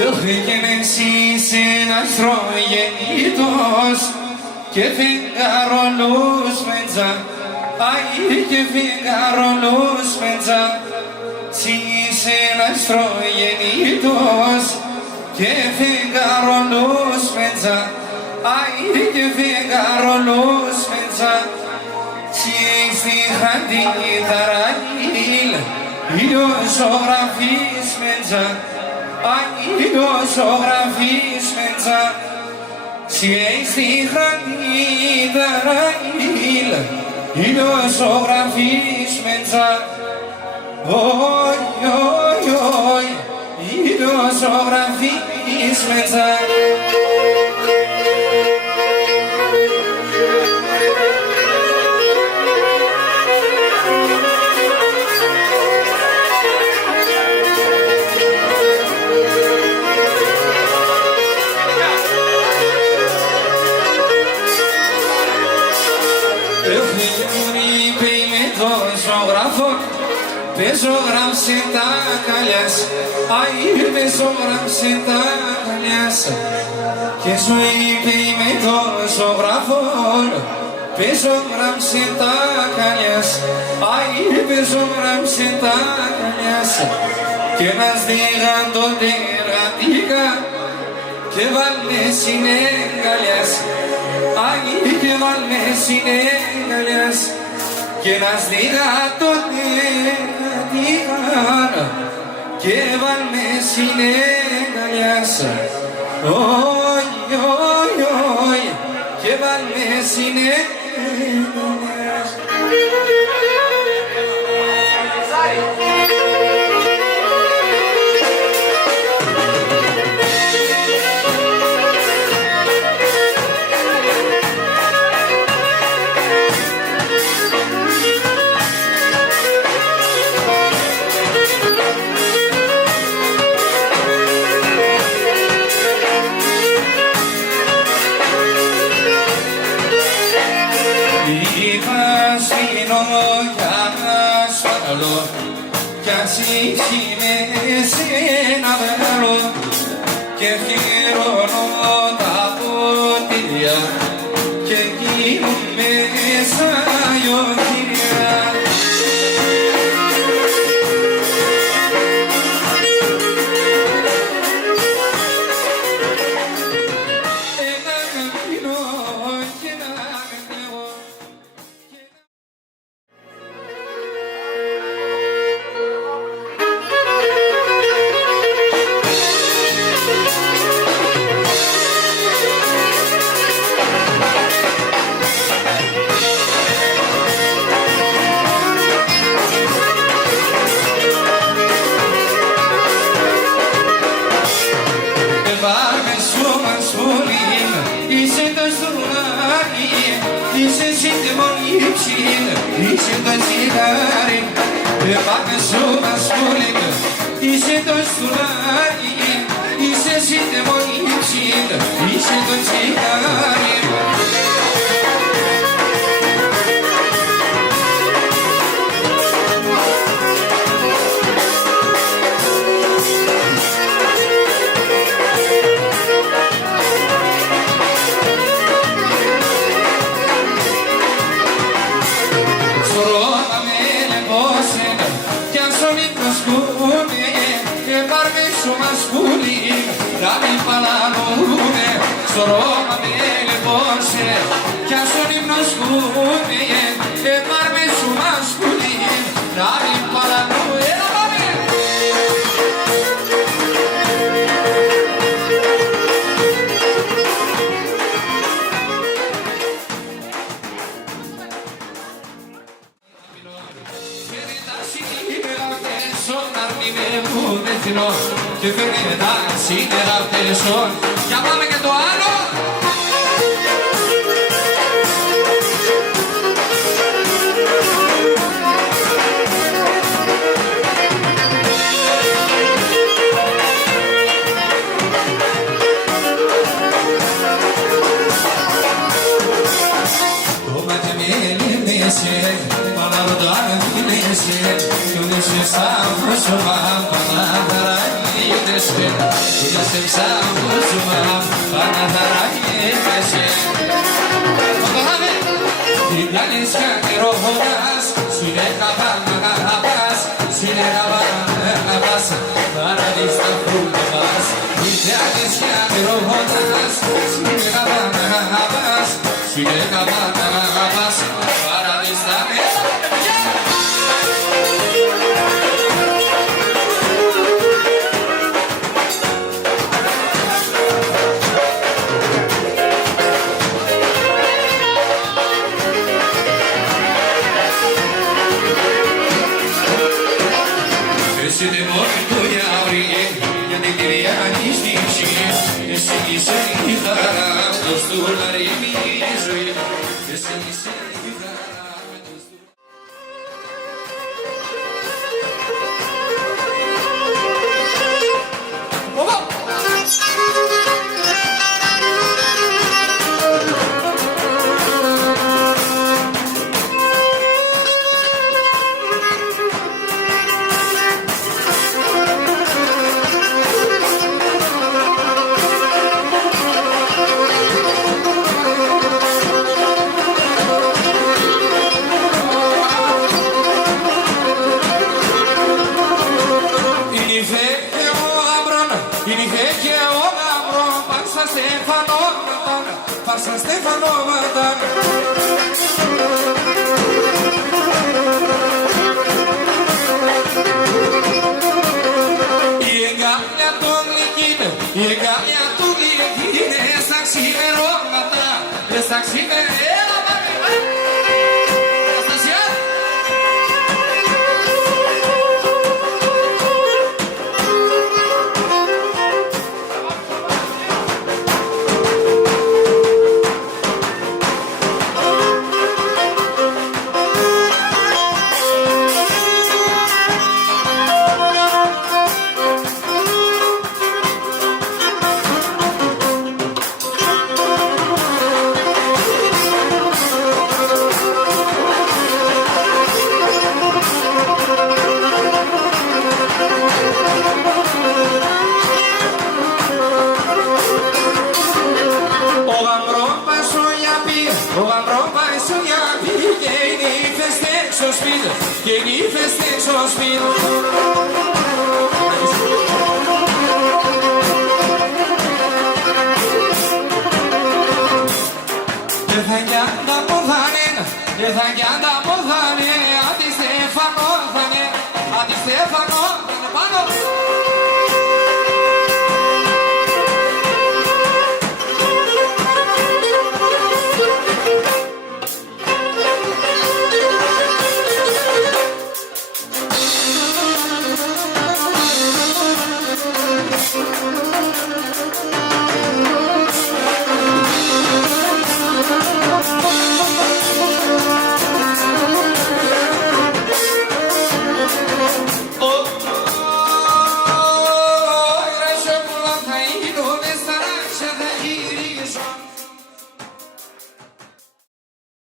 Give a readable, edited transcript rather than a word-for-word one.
Έγινε εσύ ένας τρογεννήτος και φεγγαρολούς μεντζα, αι και φεγγαρολούς μεντζα. Είσαι ένας τρογεννήτος και φεγγαρολούς μεντζα, αι και φεγγαρολούς μεντζα. Στη χαντίδαρα ήλ, ήλιος μεντζα, ήλιος μεντζα. Στη χαντίδαρα ήλ, ήλιος μεντζα. Oi, oi, oi, ήλιος μεντζα. Πεζόγραψε τα καλιάς, αι πεζόγραψε τα καλιάς. Και σου είπε με το ζωγραφόν, πεζόγραψε τα καλιάς, αι πεζόγραψε τα καλιάς. Και ένας δίγαν τον τερατήκα και βάλε συνέγκαλιάς, αι και βάλε συνέγκαλιάς. Και ένας δίγαν τον και βάλμε συνέγκαλιάς, όι, όι, όι, και βάλμε συνέγκαλιάς. Κι ας είναι σε ένα μέλλο και χειρώνω τα ποτήρια και γίνουν μέσα γιορτήρια. Ένα με πίνω και να με κλαίω. Είσαι σύντομη ψήν, είσαι το τσιγάρι. Πάμε σου μασχολήν, είσαι το στουλάρι. Είσαι σύντομη ψήν, είσαι το τσιγάρι. Να μην παλανούνε, στο Ρώμα με λεπώσε κι ας τον υμνοσκούνε, πάρμε σου μασκουλή, να μην παλανούνε. Έλα πάμε! Και φέρνει τα σίδερα πεσόν. Για πάμε και το άλλο. Το μάτι με λύνεσαι, παλαβδά με λύνεσαι, κι οδέσαι σαν πρόσωπα παλαβδαράκι. deşin Kudüs'üm savuzuma Panatara deşin Diblan iskan rohonas Sine kapanmagas Sine kapanmagas Paradista frutas Diblan iskan rohonas Sine kapanmagas Sine kapanmagas Paradista Sine morto yauri, ya de diryani shtishi, esi ihara, dostulari mizri, esi ihara, dostulari. Passa Stefano Mardan Ieganya tungikin Ieganya tungikin Saksi eromata Saksi eromata Stasiun Che mi festeggio spiro Le fai andare a parlare Le fai andare